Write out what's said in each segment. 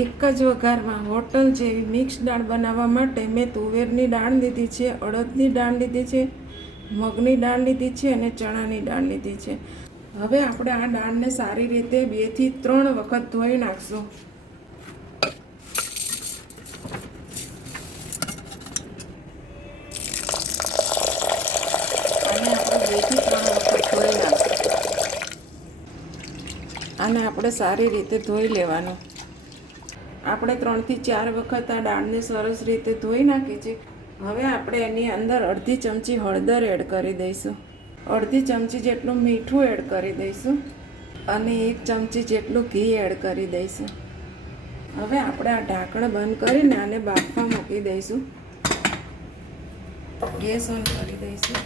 એક જ વઘારમાં હોટલ જેવી મિક્સ દાળ બનાવવા માટે મેં તુવેરની દાળ લીધી છે, અડદની દાળ લીધી છે, મગની દાળ લીધી છે અને ચણાની દાળ લીધી છે. હવે આપણે આ દાળને સારી રીતે 2 થી 3 વખત ધોઈ નાખશું. અને આપણે 2 થી 3 વખત ધોઈ નાખશું. આને આપણે સારી રીતે ધોઈ લેવાનું. આપણે 3 થી 4 વખત આ દાળને સરસ રીતે ધોઈ નાખી છે. હવે આપણે એની અંદર અડધી ચમચી હળદર એડ કરી દઈશું, અડધી ચમચી જેટલું મીઠું એડ કરી દઈશું અને 1 ચમચી જેટલું ઘી એડ કરી દઈશું. હવે આપણે આ ઢાંકણ બંધ કરીને આને બાફવા મૂકી દઈશું. ગેસ ઓન કરી દઈશું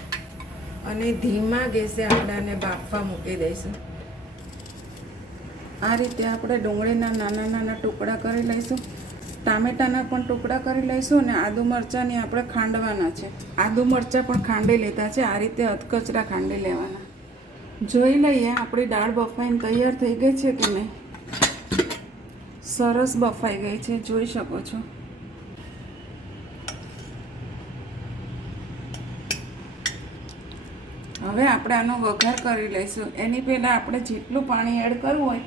અને ધીમા ગેસે આપણે આને બાફવા મૂકી દઈશું. આ રીતે આપણે ડુંગળીના નાના નાના ટુકડા કરી લઈશું, ટામેટાના પણ ટુકડા કરી લઈશું અને આદુ મરચાંની આપણે ખાંડવાના છે. આદુ મરચાં પણ ખાંડી લીધા છે. આ રીતે અધકચરા ખાંડી લેવાના. જોઈ લઈએ આપણી દાળ બફાઈને તૈયાર થઈ ગઈ છે કે નહીં. સરસ બફાઈ ગઈ છે, જોઈ શકો છો. હવે આપણે આનો વઘાર કરી લઈશું. એની પહેલાં આપણે જેટલું પાણી એડ કરવું હોય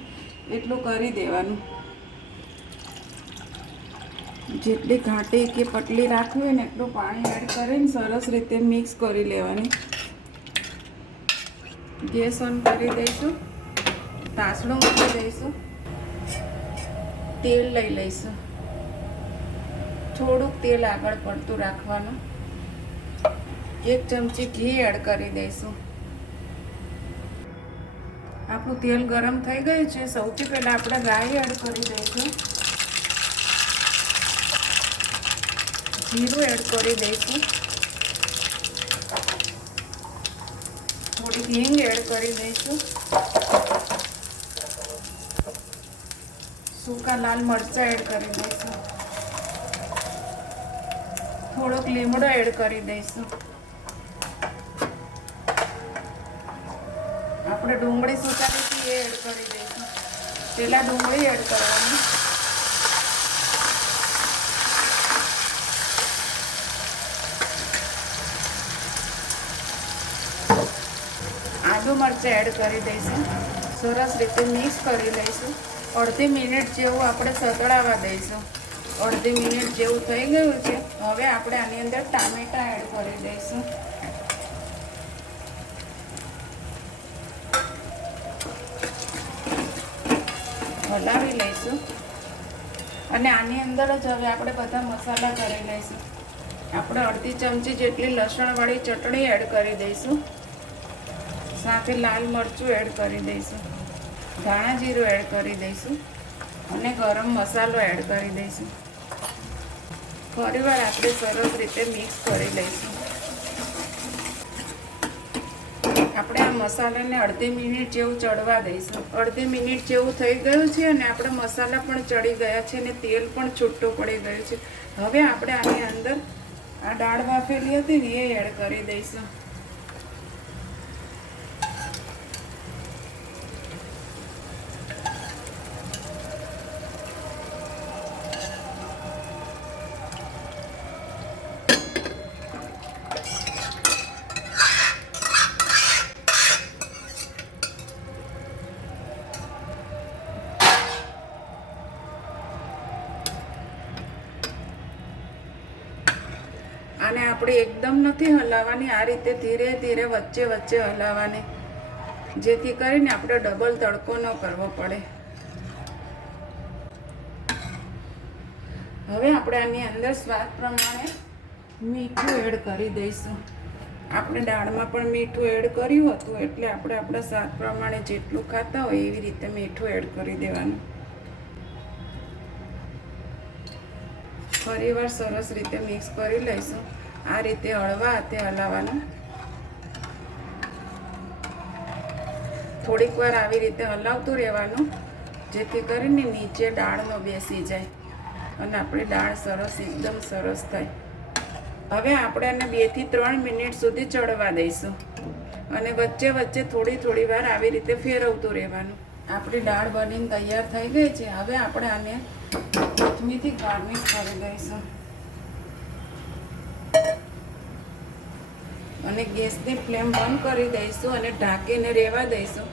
એટલું કરી દેવાનું. જેટલી ઘાટી કે પતલી રાખવી હોય ને એટલું પાણી એડ કરીને સરસ રીતે મિક્સ કરી લેવાની. ગેસ ઓન કરી દઈશું, તાસણું મૂકી દઈશું, તેલ લઈ લઈશું. થોડુંક તેલ આગળ પડતું રાખવાનું. 1 ચમચી ઘી એડ કરી દઈશું. આપણું તેલ ગરમ થઈ ગયું છે. સૌથી પહેલાં આપણે રાઈ એડ કરી દઈશું, જીરું એડ કરી દઈશું, થોડી હિંગ એડ કરી દઈશું, સૂકા લાલ મરચાં એડ કરી દઈશું, થોડોક લીમડો એડ કરી દઈશું. આપણે ડુંગળી સુધારી હતી એ એડ કરી દઈશું. પહેલાં ડુંગળી એડ કરવાની, આદુ મરચાં એડ કરી દઈશું. સરસ રીતે મિક્સ કરી લઈશું. અડધી મિનિટ જેવું આપણે સતળાવા દઈશું. અડધી મિનિટ જેવું થઈ ગયું છે. હવે આપણે આની અંદર ટામેટાં એડ કરી દઈશું. હલાવી લઈશું અને આની અંદર જ હવે આપણે બધા મસાલા કરી લઈશું. આપણે અડધી ચમચી જેટલી લસણવાળી ચટણી એડ કરી દઈશું, સાથે લાલ મરચું એડ કરી દઈશું, ધાણા જીરું એડ કરી દઈશું અને ગરમ મસાલો એડ કરી દઈશું. ફરીવાર આપણે સરસ રીતે મિક્સ કરી લઈશું. આપણે આ મસાલાને અડધી મિનિટ જેવું ચડવા દઈશું. અડધી મિનિટ જેવું થઈ ગયું છે અને આપણે મસાલા પણ ચડી ગયા છે અને તેલ પણ છૂટું પડી ગયું છે. હવે આપણે આની અંદર આ દાળ બાફેલી હતી ને એ એડ કરી દઈશું. આને આપણે એકદમ નથી હલાવવાની, આ રીતે ધીરે ધીરે વચ્ચે વચ્ચે હલાવવાની, જેથી કરીને આપણે ડબલ તડકો ન કરવો પડે. હવે આપણે આની અંદર સ્વાદ પ્રમાણે મીઠું એડ કરી દઈશું. આપણે દાળમાં પણ મીઠું એડ કર્યું હતું એટલે આપણે આપણા સ્વાદ પ્રમાણે જેટલું ખાતા હોય એવી રીતે મીઠું એડ કરી દેવાનું. ફરીવાર સરસ રીતે મિક્સ કરી લઈશું. આ રીતે હળવા હાથે હલાવવાનું. થોડીક વાર આવી રીતે હલાવતું રહેવાનું, જેથી કરીને નીચે દાળ ન બેસી જાય અને આપણી દાળ સરસ એકદમ સરસ થાય. હવે આપણે આને 2 થી 3 મિનિટ સુધી ચડવા દઈશું અને વચ્ચે વચ્ચે થોડી થોડી વાર આવી રીતે ફેરવતું રહેવાનું. આપણી દાળ બનીને તૈયાર થઈ ગઈ છે. હવે આપણે આને કોથમીરથી ગાર્નિશ કરી દઈશું અને ગેસની ફ્લેમ બંધ કરી દઈશું અને ઢાંકીને રહેવા દઈશું